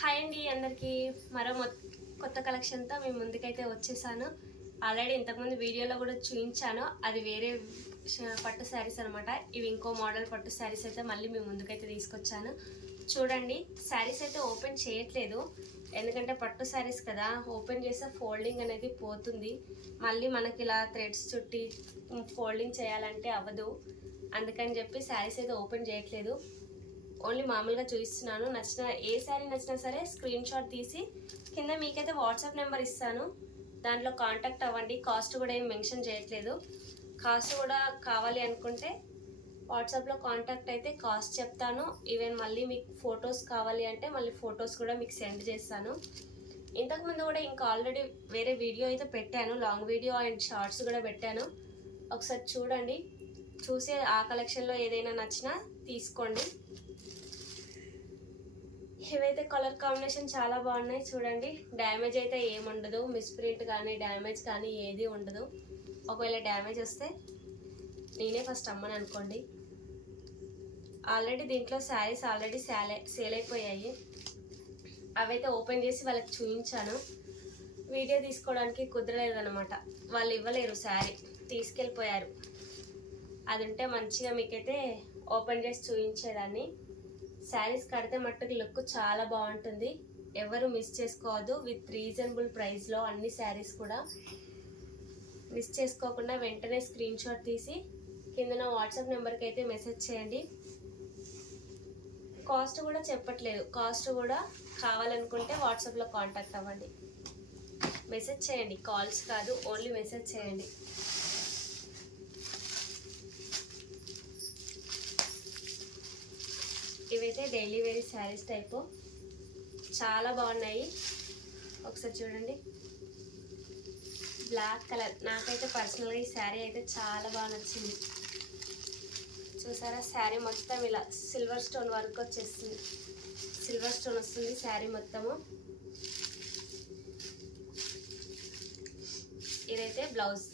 Hi అండి అందరికీ మరో కొత్త కలెక్షన్తో మీ ముందుకైతే వచ్చేసాను. ఆల్రెడీ ఇంతకుముందు వీడియోలో కూడా చూపించాను. అది వేరే పట్టు శారీస్ అనమాట. ఇవి ఇంకో మోడల్ పట్టు శారీస్ అయితే మళ్ళీ మీ ముందుకైతే తీసుకొచ్చాను. చూడండి, శారీస్ అయితే ఓపెన్ చేయట్లేదు, ఎందుకంటే పట్టు శారీస్ కదా, ఓపెన్ చేస్తే ఫోల్డింగ్ అనేది పోతుంది. మళ్ళీ మనకి ఇలా థ్రెడ్స్ చుట్టి ఫోల్డింగ్ చేయాలంటే అవ్వదు. అందుకని చెప్పి శారీస్ అయితే ఓపెన్ చేయట్లేదు, ఓన్లీ మామూలుగా చూపిస్తున్నాను. నచ్చిన ఏ శారీ నచ్చినా సరే స్క్రీన్ షాట్ తీసి కింద మీకైతే వాట్సాప్ నెంబర్ ఇస్తాను, దాంట్లో కాంటాక్ట్ అవ్వండి. కాస్ట్ కూడా ఏం మెన్షన్ చేయట్లేదు. కాస్ట్ కూడా కావాలి అనుకుంటే వాట్సాప్లో కాంటాక్ట్ అయితే కాస్ట్ చెప్తాను. ఈవెన్ మళ్ళీ మీకు ఫొటోస్ కావాలి అంటే మళ్ళీ ఫొటోస్ కూడా మీకు సెండ్ చేస్తాను. ఇంతకుముందు కూడా ఇంకా ఆల్రెడీ వేరే వీడియో అయితే పెట్టాను, లాంగ్ వీడియో అండ్ షార్ట్స్ కూడా పెట్టాను. ఒకసారి చూడండి, చూసి ఆ కలెక్షన్లో ఏదైనా నచ్చినా తీసుకోండి. ఇవైతే కలర్ కాంబినేషన్ చాలా బాగున్నాయి. చూడండి, డ్యామేజ్ అయితే ఏముండదు, మిస్ప్రింట్ కానీ డ్యామేజ్ కానీ ఏది ఉండదు. ఒకవేళ డ్యామేజ్ వస్తే నేనే ఫస్ట్ అమ్మని అనుకోండి. ఆల్రెడీ దీంట్లో శారీస్ ఆల్రెడీ సేల్ అయిపోయాయి. అవైతే ఓపెన్ చేసి వాళ్ళకి చూపించాను. వీడియో తీసుకోవడానికి కుదరలేదనమాట, వాళ్ళు ఇవ్వలేరు, శారీ తీసుకెళ్ళిపోయారు. అది ఉంటే మంచిగా మీకైతే ఓపెన్ చేసి చూపించేదాన్ని. శారీస్ కడితే మట్టుకు లుక్ చాలా బాగుంటుంది, ఎవరు మిస్ చేసుకోవద్దు. విత్ రీజనబుల్ ప్రైస్లో అన్ని శారీస్ కూడా మిస్ చేసుకోకుండా వెంటనే స్క్రీన్ షాట్ తీసి కింద వాట్సాప్ నెంబర్కి అయితే మెసేజ్ చేయండి. కాస్ట్ కూడా చెప్పట్లేదు, కాస్ట్ కూడా కావాలనుకుంటే వాట్సాప్లో కాంటాక్ట్ అవ్వండి. మెసేజ్ చేయండి, కాల్స్ కాదు, ఓన్లీ మెసేజ్ చేయండి. ఇవైతే డైలీ వేరీ శారీస్ టైపు చాలా బాగున్నాయి. ఒకసారి చూడండి, బ్లాక్ కలర్. నాకైతే పర్సనల్గా ఈ శారీ అయితే చాలా బాగా నచ్చింది. చూసారా, శారీ మొత్తం ఇలా సిల్వర్ స్టోన్ వర్క్ వచ్చేస్తుంది, సిల్వర్ స్టోన్ వస్తుంది శారీ మొత్తము. ఇదైతే బ్లౌజ్.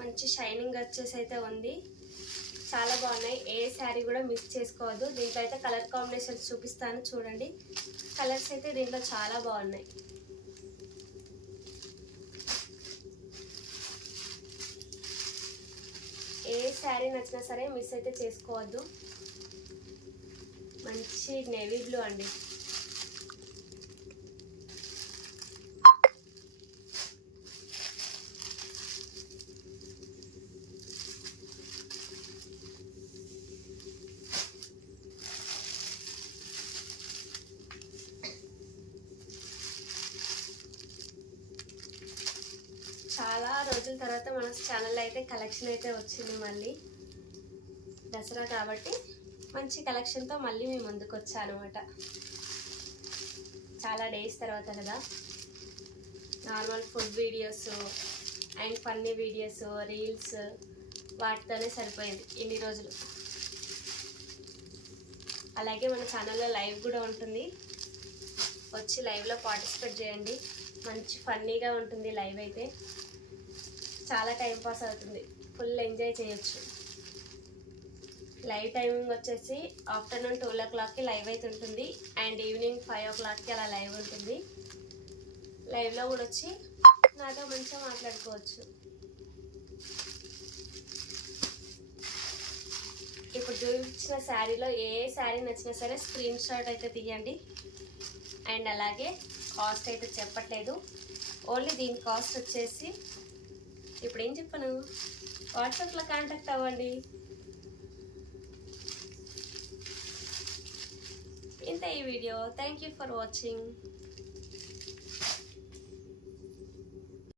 మంచి షైనింగ్ వచ్చేసి అయితే ఉంది, చాలా బాగున్నాయి. ఏ శారీ కూడా మిస్ చేసుకోవద్దు. దీంట్లో అయితే కలర్ కాంబినేషన్స్ చూపిస్తాను, చూడండి. కలర్స్ అయితే దీంట్లో చాలా బాగున్నాయి. ఏ శారీ నచ్చినా సరే మిస్ అయితే చేసుకోవద్దు. మంచి నేవీ బ్లూ అండి. చాలా రోజుల తర్వాత మన ఛానల్లో అయితే కలెక్షన్ అయితే వచ్చింది. మళ్ళీ దసరా కాబట్టి మంచి కలెక్షన్తో మళ్ళీ మీ ముందుకు వచ్చా అనమాట. చాలా డేస్ తర్వాత కదా. Normal food videos and funny videos, reels, వాటితోనే సరిపోయింది ఇన్ని రోజులు. అలాగే మన ఛానల్లో లైవ్ కూడా ఉంటుంది, వచ్చి లైవ్లో పార్టిసిపేట్ చేయండి. మంచి ఫన్నీగా ఉంటుంది లైవ్ అయితే, చాలా టైం పాస్ అవుతుంది, ఫుల్ ఎంజాయ్ చేయొచ్చు. లైవ్ టైమింగ్ వచ్చేసి ఆఫ్టర్నూన్ 12 o'clockకి లైవ్ అయితే ఉంటుంది, అండ్ ఈవినింగ్ 5 o'clockకి అలా లైవ్ ఉంటుంది. లైవ్లో కూడా వచ్చి నాతో మంచిగా మాట్లాడుకోవచ్చు. ఇప్పుడు చూపించిన శారీలో ఏ శారీ నచ్చినా సరే స్క్రీన్ షాట్ అయితే తీయండి. అండ్ అలాగే కాస్ట్ అయితే చెప్పట్లేదు, ఓన్లీ దీని కాస్ట్ వచ్చేసి ఇప్పుడు ఏం చెప్పను, వాట్సాప్లో కాంటాక్ట్ అవ్వండి. ఇంత ఈ video. Thank you for watching.